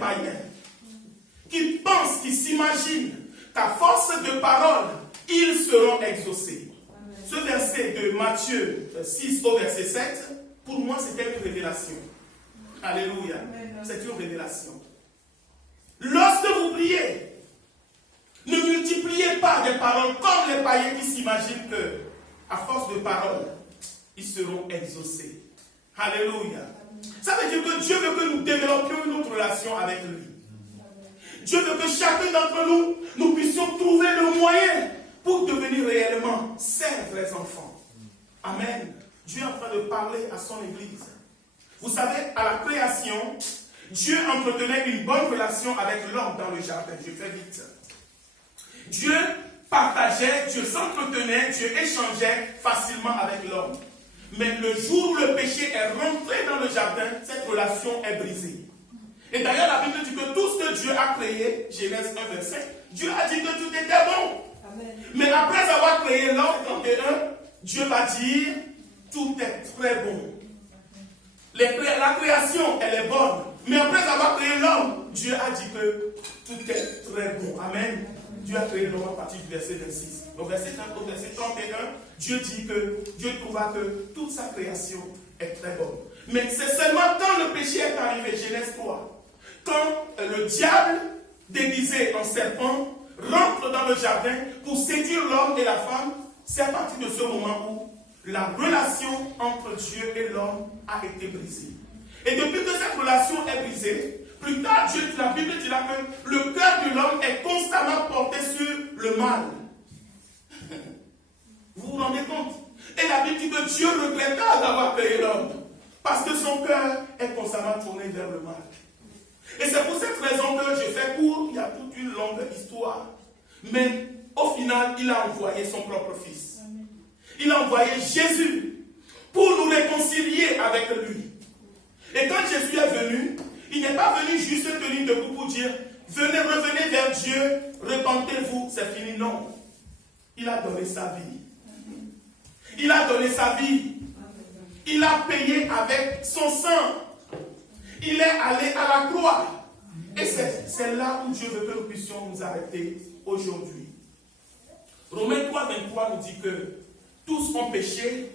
païens qui pensent, qui s'imaginent qu'à force de parole, ils seront exaucés. Ce verset de Matthieu 6 au verset 7, pour moi, c'était une révélation. Alléluia. C'est une révélation. Lorsque vous priez, ne multipliez pas des paroles comme les païens qui s'imaginent que, à force de paroles, ils seront exaucés. Alléluia. Ça veut dire que Dieu veut que nous développions une autre relation avec lui. Dieu veut que chacun d'entre nous, nous puissions trouver le moyen pour devenir réellement ses vrais enfants. Amen. Dieu est en train de parler à son Église. Vous savez, à la création, Dieu entretenait une bonne relation avec l'homme dans le jardin. Je fais vite. Dieu partageait, Dieu s'entretenait, Dieu échangeait facilement avec l'homme. Mais le jour où le péché est rentré dans le jardin, cette relation est brisée. Et d'ailleurs, la Bible dit que tout ce que Dieu a créé, Genèse 1, verset, Dieu a dit que tout était bon. Amen. Mais après avoir créé l'homme, 31, Dieu va dire, tout est très bon. La création, elle est bonne. Mais après avoir créé l'homme, Dieu a dit que tout est très bon. Amen. Dieu a créé l'homme à partir du verset 26. Au verset 30, au verset 31, Dieu dit que Dieu trouva que toute sa création est très bonne. Mais c'est seulement quand le péché est arrivé, Genèse 3, quand le diable, déguisé en serpent, rentre dans le jardin pour séduire l'homme et la femme, c'est à partir de ce moment où la relation entre Dieu et l'homme a été brisée. Et depuis que cette relation est brisée, plus tard, la Bible dira que le cœur de l'homme est constamment porté sur le mal. Vous vous rendez compte? Et la Bible dit que Dieu regretta d'avoir créé l'homme, parce que son cœur est constamment tourné vers le mal. Et c'est pour cette raison que je fais court, il y a toute une longue histoire. Mais au final, il a envoyé son propre fils. Il a envoyé Jésus pour nous réconcilier avec lui. Et quand Jésus est venu, il n'est pas venu juste tenir debout pour dire venez, revenez vers Dieu, repentez-vous, c'est fini. Non. Il a donné sa vie. Il a donné sa vie. Il a payé avec son sang. Il est allé à la croix. Et c'est là où Dieu veut que nous puissions nous arrêter aujourd'hui. Romains 3, 23 nous dit que tous ont péché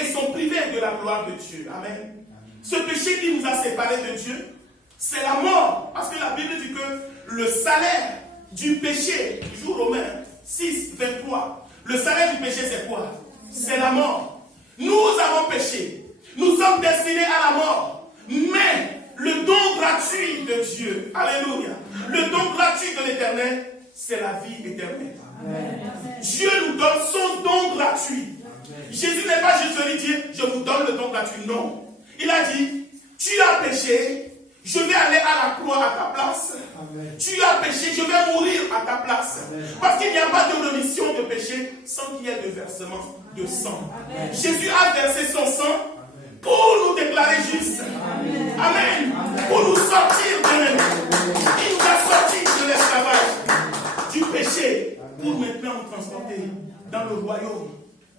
et sont privés de la gloire de Dieu. Amen. Ce péché qui nous a séparés de Dieu, c'est la mort. Parce que la Bible dit que le salaire du péché, toujours Romains 6, 23, le salaire du péché c'est quoi? C'est la mort. Nous avons péché. Nous sommes destinés à la mort. Mais le don gratuit de Dieu, alléluia, le don gratuit de l'Éternel, c'est la vie éternelle. Amen. Dieu nous donne son don gratuit. Amen. Jésus n'est pas juste venu dire, je vous donne le don gratuit. Non. Il a dit, tu as péché, je vais aller à la croix à ta place. Amen. Tu as péché, je vais mourir à ta place. Amen. Parce qu'il n'y a pas de rémission de péché sans qu'il y ait de versement de sang. Amen. Jésus a versé son sang pour nous déclarer justes. Amen. Amen. Amen. Pour nous sortir de l'ennemi. Il nous a sortis de l'esclavage, du péché, pour maintenant nous transporter dans le royaume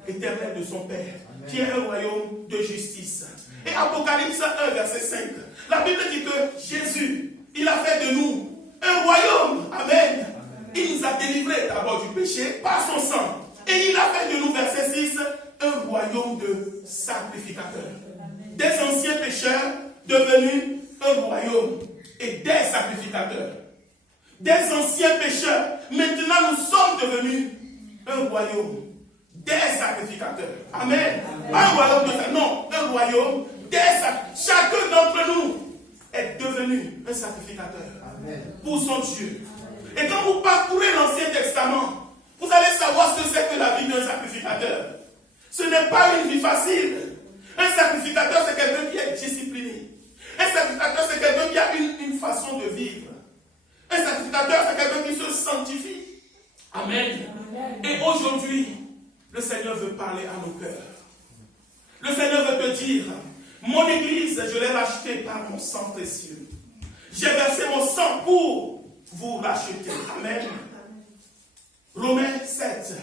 éternel de son Père, Amen. Qui est un royaume de justice. Et Apocalypse 1, verset 5, la Bible dit que Jésus, il a fait de nous un royaume. Amen. Il nous a délivrés d'abord du péché par son sang. Et il a fait de nous, verset 6, un royaume de sacrificateurs. Des anciens pécheurs devenus un royaume et des sacrificateurs. Des anciens pécheurs, maintenant nous sommes devenus un royaume des sacrificateurs. Amen. Pas un royaume de sacrificateurs, non, un royaume des sacrificateurs. Chacun d'entre nous est devenu un sacrificateur. Amen. Pour son Dieu. Et quand vous parcourez l'Ancien Testament, vous allez savoir ce que c'est que la vie d'un sacrificateur. Ce n'est pas une vie facile. Un sacrificateur, c'est quelqu'un qui est discipliné. Un sacrificateur, c'est quelqu'un qui a une façon de vivre. Un sacrificateur, c'est quelqu'un qui se sanctifie. Amen. Et aujourd'hui, le Seigneur veut parler à nos cœurs. Le Seigneur veut te dire, mon église, je l'ai rachetée par mon sang précieux. J'ai versé mon sang pour vous racheter. Amen. Romains 7.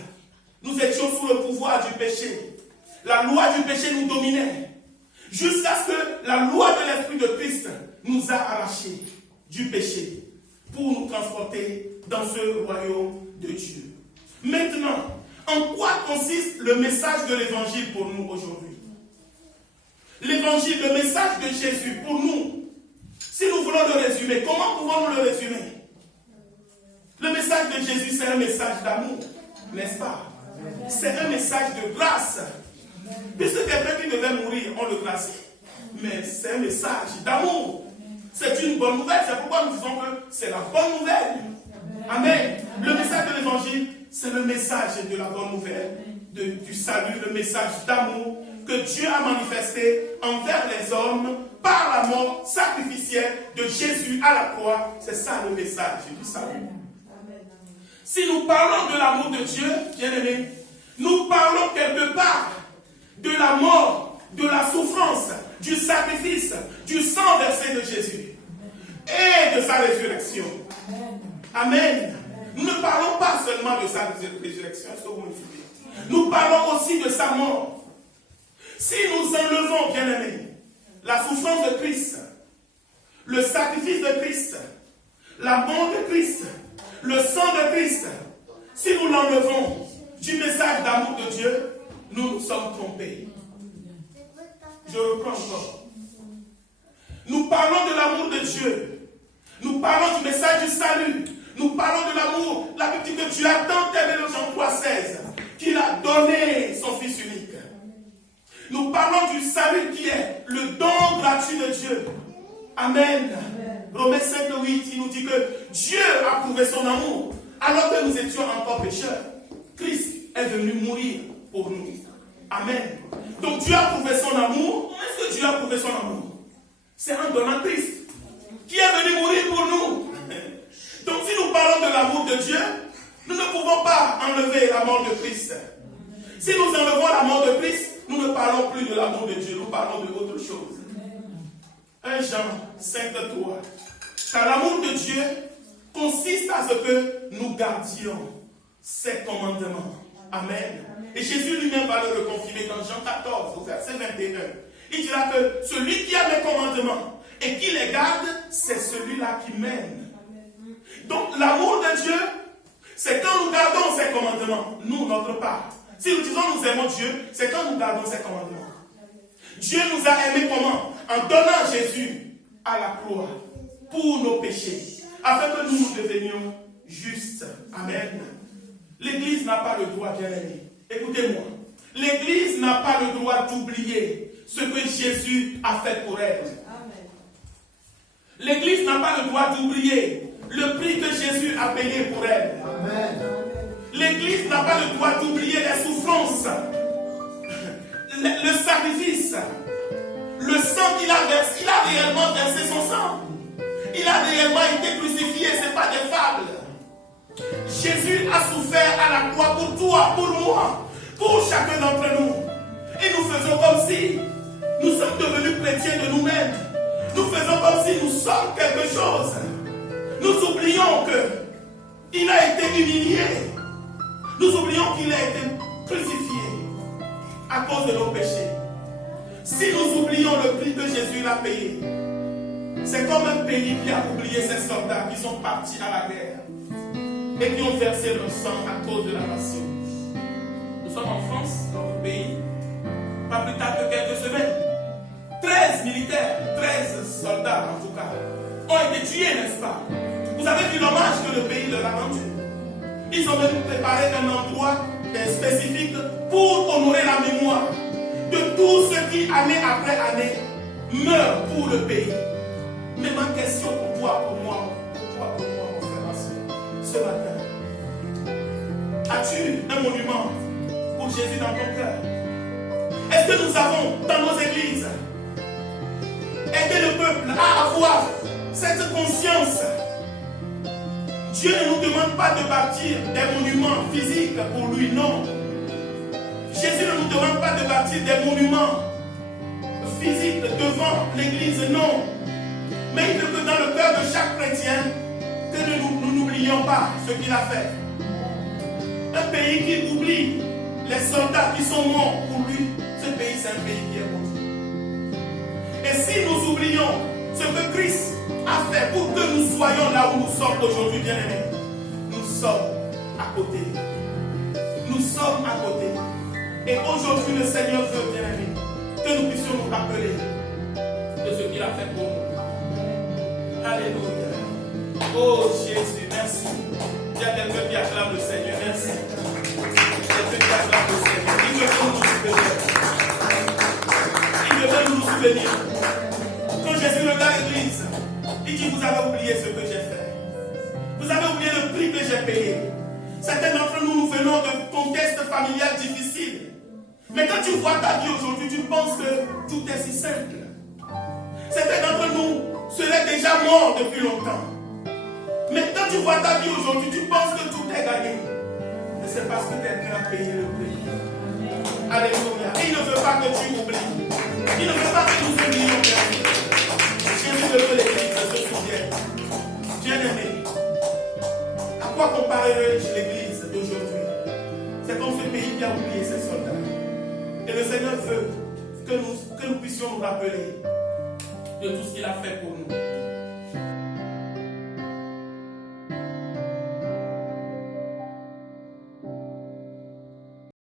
Nous étions sous le pouvoir du péché. La loi du péché nous dominait. Jusqu'à ce que la loi de l'Esprit de Christ nous a arrachés. du péché pour nous transporter dans ce royaume de Dieu. Maintenant, en quoi consiste le message de l'évangile pour nous aujourd'hui? L'évangile, le message de Jésus pour nous, si nous voulons le résumer, comment pouvons-nous le résumer? Le message de Jésus, c'est un message d'amour, n'est-ce pas? C'est un message de grâce. Puisque quelqu'un qui devait mourir, on le gracie. Mais c'est un message d'amour. C'est une bonne nouvelle. C'est pourquoi nous disons que c'est la bonne nouvelle. Amen. Le message de l'évangile, c'est le message de la bonne nouvelle, du salut, le message d'amour que Dieu a manifesté envers les hommes par la mort sacrificielle de Jésus à la croix. C'est ça le message du salut. Si nous parlons de l'amour de Dieu, bien-aimés, nous parlons quelque part de la mort, de la souffrance, du sacrifice, du sang versé de Jésus et de sa résurrection. Amen. Nous ne parlons pas seulement de sa résurrection, est-ce que vous me suivez? Nous parlons aussi de sa mort. Si nous enlevons, bien-aimés, la souffrance de Christ, le sacrifice de Christ, la mort de Christ, le sang de Christ, si nous l'enlevons du message d'amour de Dieu, nous nous sommes trompés. Je reprends encore. Nous parlons de l'amour de Dieu. Nous parlons du message du salut. Nous parlons de l'amour. La Bible dit que Dieu a tant aimé le Jean 3,16 qu'il a donné son Fils unique. Nous parlons du salut qui est le don gratuit de Dieu. Amen. Romains 5,8, il nous dit que Dieu a prouvé son amour. Alors que nous étions encore pécheurs, Christ est venu mourir pour nous. Amen. Donc Dieu a prouvé son amour. Comment est-ce que Dieu a prouvé son amour? C'est en donnant Christ qui est venu mourir pour nous. Donc si nous parlons de l'amour de Dieu, nous ne pouvons pas enlever la mort de Christ. Si nous enlevons la mort de Christ, nous ne parlons plus de l'amour de Dieu, nous parlons de autre chose. 1 Jean 5,3. Car l'amour de Dieu consiste à ce que nous gardions ses commandements. Amen. Et Jésus lui-même va le reconfirmer dans Jean 14, au verset 21. Il dira que celui qui a mes commandements et qui les garde, c'est celui-là qui m'aime. Donc l'amour de Dieu, c'est quand nous gardons ses commandements, nous, notre part. Si nous disons nous aimons Dieu, c'est quand nous gardons ses commandements. Dieu nous a aimés comment? En donnant Jésus à la croix pour nos péchés, afin que nous devenions justes. Amen. L'Église n'a pas le droit, bien-aimé. Écoutez-moi. L'Église n'a pas le droit d'oublier ce que Jésus a fait pour elle. L'Église n'a pas le droit d'oublier le prix que Jésus a payé pour elle. Amen. L'Église n'a pas le droit d'oublier les souffrances, le sacrifice, le sang qu'il a versé. Il a réellement versé son sang. Il a réellement été crucifié, ce n'est pas des fables. Jésus a souffert à la croix pour toi, pour moi, pour chacun d'entre nous. Et nous faisons comme si nous sommes devenus chrétiens de nous-mêmes. Nous faisons comme si nous sommes quelque chose. Nous oublions qu'il a été humilié. Nous oublions qu'il a été crucifié à cause de nos péchés. Si nous oublions le prix que Jésus a payé, c'est comme un pays qui a oublié ses soldats qui sont partis à la guerre et qui ont versé leur sang à cause de la nation. Nous sommes en France, notre pays, pas plus tard que quelques semaines. 13 militaires, 13 soldats en tout cas, ont été tués, n'est-ce pas? Vous avez vu l'hommage que le pays leur a rendu. Ils ont même préparé un endroit spécifique pour honorer la mémoire de tous ceux qui, année après année, meurent pour le pays. Mais ma question pour toi, pour moi, mon frère, ma soeur, ce matin, as-tu un monument pour Jésus dans ton cœur? Est-ce que nous avons dans nos églises aidé le peuple à avoir cette conscience? Dieu ne nous demande pas de bâtir des monuments physiques pour lui, non. Jésus ne nous demande pas de bâtir des monuments physiques devant l'église, non. Mais il veut que dans le cœur de chaque chrétien, que nous n'oublions pas ce qu'il a fait. Un pays qui oublie les soldats qui sont morts pour lui, ce pays c'est un pays qui est mort. Et si nous oublions ce que Christ a fait pour que nous soyons là où nous sommes aujourd'hui, bien-aimés, nous sommes à côté. Nous sommes à côté. Et aujourd'hui, le Seigneur veut, bien-aimés, que nous puissions nous rappeler de ce qu'il a fait pour nous. Alléluia. Oh Jésus, merci. Il y a quelqu'un qui acclame le Seigneur. Merci. Quelqu'un qui acclame le Seigneur. Il veut que nous nous souvenions. Il veut que nous nous souvenions. Quand Jésus regarde l'église, il dit: vous avez oublié ce que j'ai fait. Vous avez oublié le prix que j'ai payé. Certains d'entre nous, nous venons de contextes familiales difficiles. Mais quand tu vois ta vie aujourd'hui, tu penses que tout est si simple. Certains d'entre nous seraient déjà morts depuis longtemps. Mais quand tu vois ta vie aujourd'hui, tu penses que tout est gagné. Mais c'est parce que quelqu'un a payé le prix. Alléluia. Et il ne veut pas que tu oublies. Il ne veut pas que nous oublions. Jésus veut que l'église se souvienne. Bien-aimé, à quoi comparerais-je l'église d'aujourd'hui? C'est comme ce pays qui a oublié ses soldats. Et le Seigneur veut que nous puissions nous rappeler de tout ce qu'il a fait pour nous.